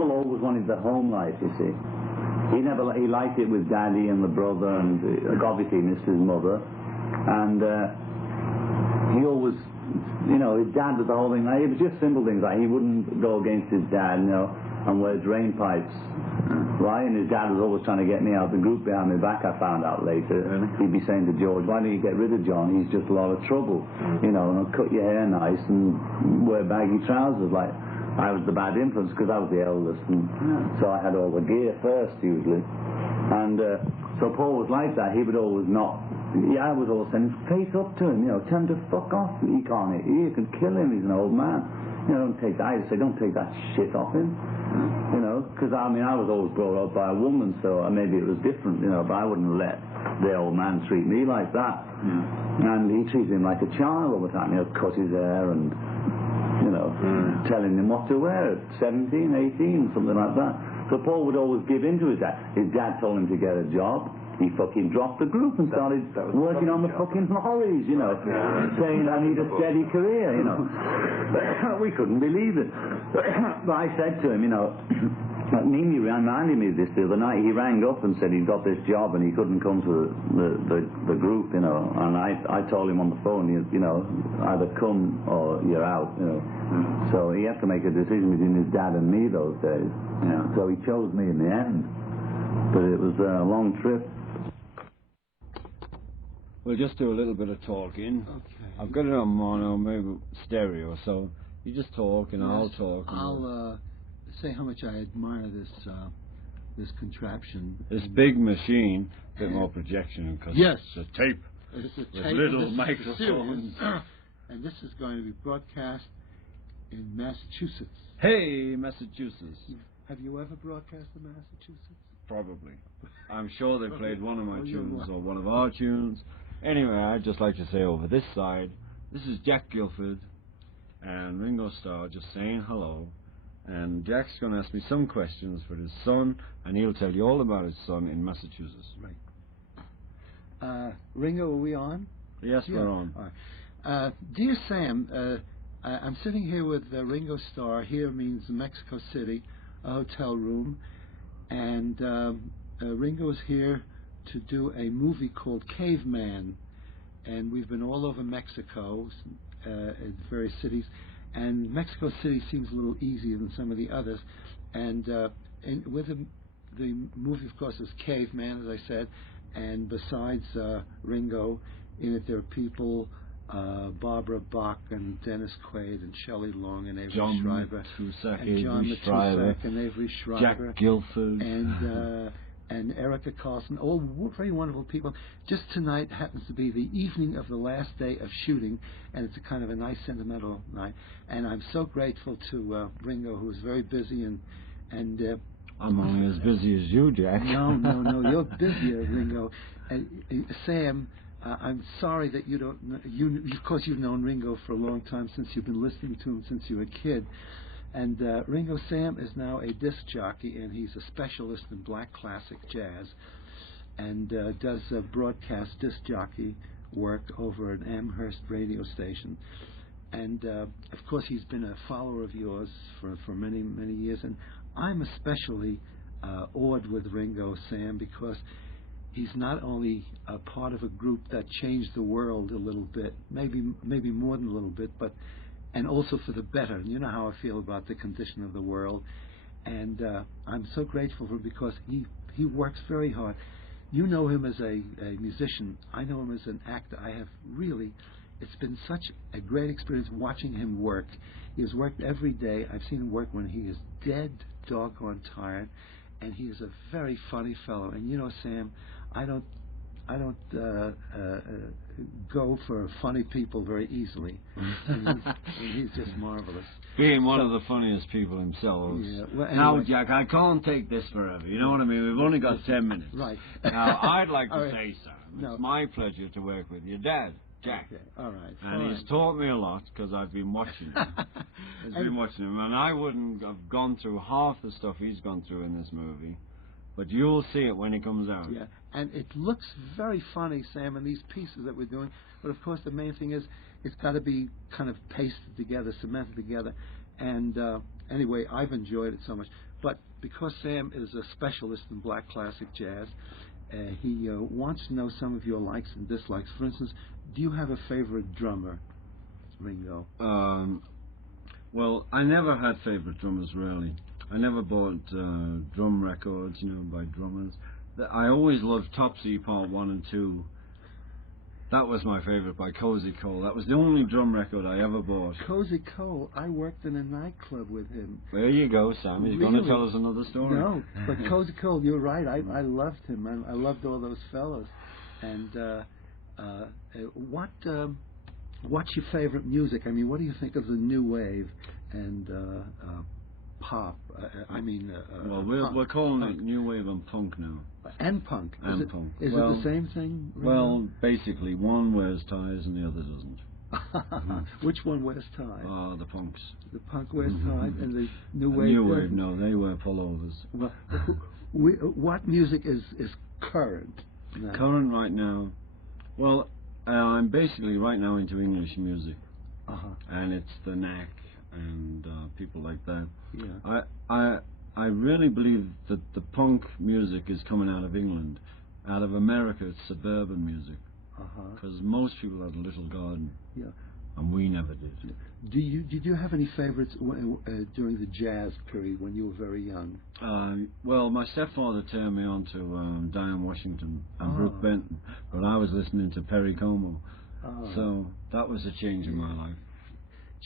Paul always wanted the home life, you see. He liked it with Daddy and the brother, and obviously missed his mother. And he always, you know, his dad was the whole thing. Like, it was just simple things like he wouldn't go against his dad, you know, and wear drain pipes, right? And his dad was always trying to get me out of the group behind my back. I found out later. He'd be saying to George, "Why don't you get rid of John? He's just a lot of trouble, you know. And cut your hair nice and wear baggy trousers." Like, I was the bad influence because I was the eldest, and so I had all the gear first usually. And so Paul was like that. He would always not. I was always saying, face up to him, you know, tell him to fuck off. He can't hit you. You can kill him. He's an old man. You know, don't take that. I just say, don't take that shit off him. You know, because I mean, I was always brought up by a woman, so maybe it was different, you know. But I wouldn't let the old man treat me like that. And he treated him like a child all the time. You know, cut his hair and, you know, telling him what to wear at 17, 18, something like that. So Paul would always give in to his dad. His dad told him to get a job. He fucking dropped the group and started working on the fucking lorries, you know, saying, "I need a steady career," you know. We couldn't believe it. But I said to him, you know, Mimi reminded me of this the other night. He rang up and said he'd got this job and he couldn't come to the group, you know. And I told him on the phone, you know, either come or you're out, you know. So he had to make a decision between his dad and me those days. Yeah. So he chose me in the end. But it was a long trip. We'll just do a little bit of talking. Okay. I've got it on mono, maybe stereo, so you just talk and I'll talk. I'll say how much I admire this contraption. This big machine, a bit more projection because it's a tape. It's a with tape little microphones. And this is going to be broadcast in Massachusetts. Hey, Massachusetts. Have you ever broadcast in Massachusetts? Probably. I'm sure they played one of my tunes or one of our tunes. Anyway, I'd just like to say over this side, this is Jack Gilford and Ringo Starr just saying hello. And Jack's going to ask me some questions for his son, and he'll tell you all about his son in Massachusetts. Right. Ringo, are we on? Yes, we're on. All right. Dear Sam, I'm sitting here with Ringo Starr. Here means Mexico City, a hotel room. And Ringo is here to do a movie called Caveman. And we've been all over Mexico, in various cities. And Mexico City seems a little easier than some of the others. And with the movie, of course, is Caveman, as I said. And besides Ringo, in it there are people, Barbara Bach and Dennis Quaid and Shelley Long and Avery Schreiber. John Matusek and Avery Schreiber. Jack Gilford. And Erica Carlson, all very wonderful people. Just tonight happens to be the evening of the last day of shooting, and it's a kind of a nice sentimental night. And I'm so grateful to Ringo, who is very busy and I'm only as busy as you, Jack. No, you're busier, Ringo. Sam, I'm sorry that you don't know, of course you've known Ringo for a long time, since you've been listening to him since you were a kid. And Ringo Sam is now a disc jockey, and he's a specialist in black classic jazz, and does broadcast disc jockey work over at Amherst radio station. And of course he's been a follower of yours for many, many years, and I'm especially awed with Ringo, Sam, because he's not only a part of a group that changed the world a little bit, maybe more than a little bit, and also for the better. And you know how I feel about the condition of the world. And I'm so grateful for him because he works very hard. You know him as a musician. I know him as an actor. It's been such a great experience watching him work. He has worked every day. I've seen him work when he is dead doggone tired. And he is a very funny fellow. And you know, Sam, I don't go for funny people very easily. And he's just marvelous. Being one of the funniest people himself. Yeah. Well, anyway. Now, Jack, I can't take this forever. You know what I mean? We've only got 10 minutes. Right. Now, I'd like to say, Sam, No. it's my pleasure to work with your dad, Jack. Okay. All right. And he's taught me a lot because I've been watching him. And I wouldn't have gone through half the stuff he's gone through in this movie. But you'll see it when it comes out. Yeah, and it looks very funny, Sam, in these pieces that we're doing. But of course, the main thing is it's got to be kind of pasted together, cemented together. And Anyway, I've enjoyed it so much. But because Sam is a specialist in black classic jazz, he wants to know some of your likes and dislikes. For instance, do you have a favorite drummer, Ringo? Well, I never had favorite drummers, really. I never bought drum records, by drummers. I always loved Topsy Part 1 and 2. That was my favorite, by Cozy Cole. That was the only drum record I ever bought. Cozy Cole, I worked in a nightclub with him. There you go, Sam. You're going to tell us another story. No, but Cozy Cole, you're right. I loved him. I loved all those fellows. And what's your favorite music? I mean, what do you think of the new wave and pop? Well, we're calling it new wave and punk now. And punk. Is it the same thing? Well, basically, one wears ties and the other doesn't. Which one wears ties? The punks. The punk wears ties, and the new wave. New wave, no, they wear pullovers. Well, what music is current now? Current right now? Well, I'm basically right now into English music, and it's the Knack and people like that. Yeah. I really believe that the punk music is coming out of England. Out of America, it's suburban music. Because most people had a little garden. Yeah. And we never did. Did you have any favorites during the jazz period when you were very young? Well, my stepfather turned me on to Diane Washington and Brooke Benton, but I was listening to Perry Como. So that was a change in my life.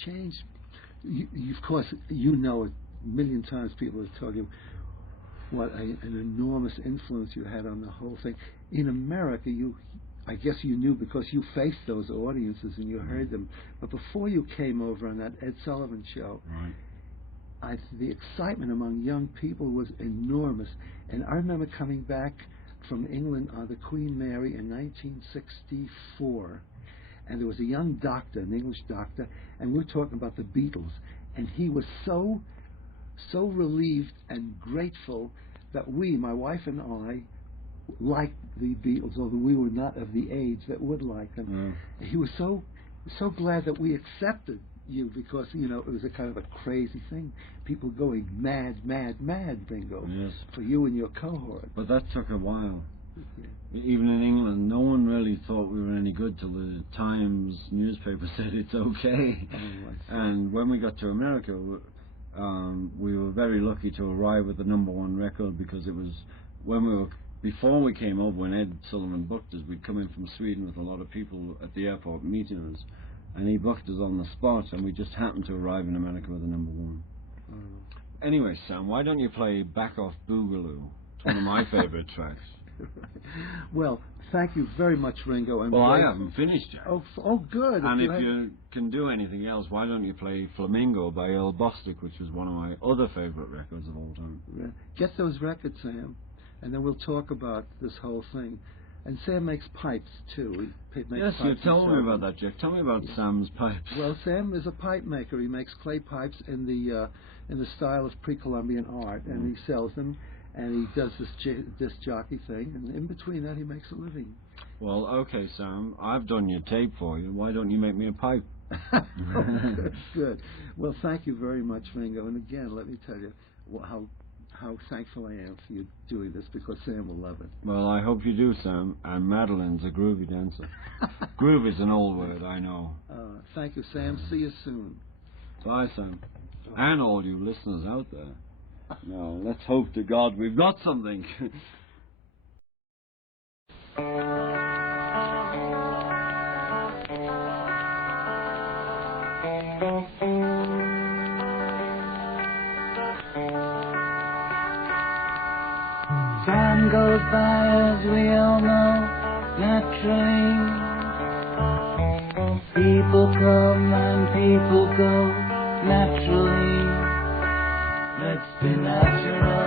Change? Of course, you know it. A million times people have told you what an enormous influence you had on the whole thing. In America, I guess you knew because you faced those audiences and you heard them. But before you came over on that Ed Sullivan show, the excitement among young people was enormous. And I remember coming back from England on the Queen Mary in 1964. And there was a young doctor, an English doctor, and we were talking about the Beatles. And he was so relieved and grateful that my wife and I, liked the Beatles, although we were not of the age that would like them. He was so glad that we accepted you because, it was a kind of a crazy thing. People going mad, Ringo, for you and your cohort. But that took a while. Yeah. Even in England, no one really thought we were any good till the Times newspaper said it's okay. And when we got to America, we were very lucky to arrive with the #1 record because it was before we came over, when Ed Sullivan booked us, we'd come in from Sweden with a lot of people at the airport meeting us, and he booked us on the spot, and we just happened to arrive in America with the #1. Anyway, Sam, why don't you play Back Off Boogaloo? It's one of my favorite tracks. Well, thank you very much, Ringo. And I haven't finished yet. Oh, good. And if you can do anything else, why don't you play Flamingo by Earl Bostic, which was one of my other favorite records of all time. Get those records, Sam, and then we'll talk about this whole thing. And Sam makes pipes, too. Yes, you tell me about that, Jack. Tell me about Sam's pipes. Well, Sam is a pipe maker. He makes clay pipes in the style of pre-Columbian art, and he sells them. And he does this disc jockey thing, and in between that, he makes a living. Well, okay, Sam, I've done your tape for you. Why don't you make me a pipe? Good. Well, thank you very much, Ringo. And again, let me tell you how thankful I am for you doing this, because Sam will love it. Well, I hope you do, Sam. And Madeline's a groovy dancer. Groove is an old word, I know. Thank you, Sam. See you soon. Bye, Sam. And all you listeners out there. No, let's hope to God we've got something. Time goes by, as we all know, naturally. People come and people go, naturally. Let's be natural.